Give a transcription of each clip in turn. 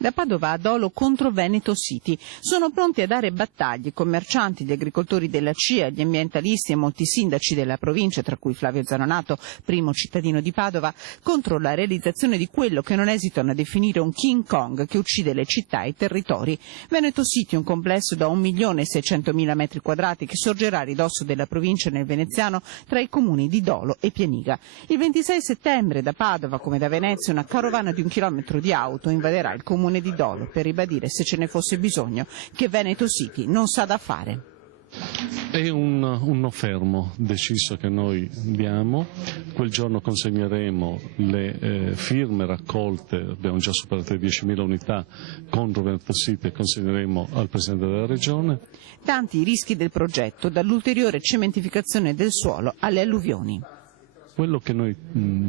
Da Padova a Dolo contro Veneto City. Sono pronti a dare battaglie commercianti, gli agricoltori della CIA, gli ambientalisti e molti sindaci della provincia, tra cui Flavio Zanonato, primo cittadino di Padova, contro la realizzazione di quello che non esitano a definire un King Kong che uccide le città e i territori. Veneto City, un complesso da 1.600.000 metri quadrati che sorgerà a ridosso della provincia nel veneziano tra i comuni di Dolo e Pianiga. Il 26 settembre da Padova, come da Venezia, una carovana di 1 chilometro di auto invaderà il comune di Dolo per ribadire, se ce ne fosse bisogno, che Veneto City non sa da fare. È un no fermo deciso che noi diamo. Quel giorno consegneremo le firme raccolte, abbiamo già superato le 10.000 unità contro Veneto City, e consegneremo al Presidente della Regione. Tanti i rischi del progetto, dall'ulteriore cementificazione del suolo alle alluvioni. Quello che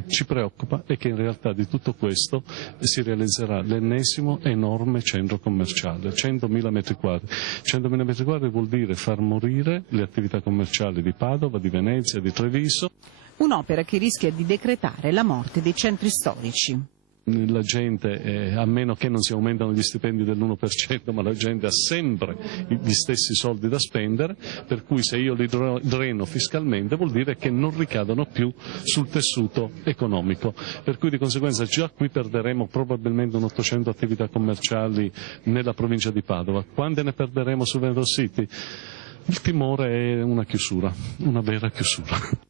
ci preoccupa è che in realtà di tutto questo si realizzerà l'ennesimo enorme centro commerciale, 100.000 metri quadri. 100.000 metri quadri vuol dire far morire le attività commerciali di Padova, di Venezia, di Treviso. Un'opera che rischia di decretare la morte dei centri storici. La gente, a meno che non si aumentano gli stipendi dell'1%, ma la gente ha sempre gli stessi soldi da spendere, per cui se io li dreno fiscalmente vuol dire che non ricadono più sul tessuto economico, per cui di conseguenza già qui perderemo probabilmente un 800 attività commerciali nella provincia di Padova. Quante ne perderemo su Veneto City? Il timore è una chiusura, una vera chiusura.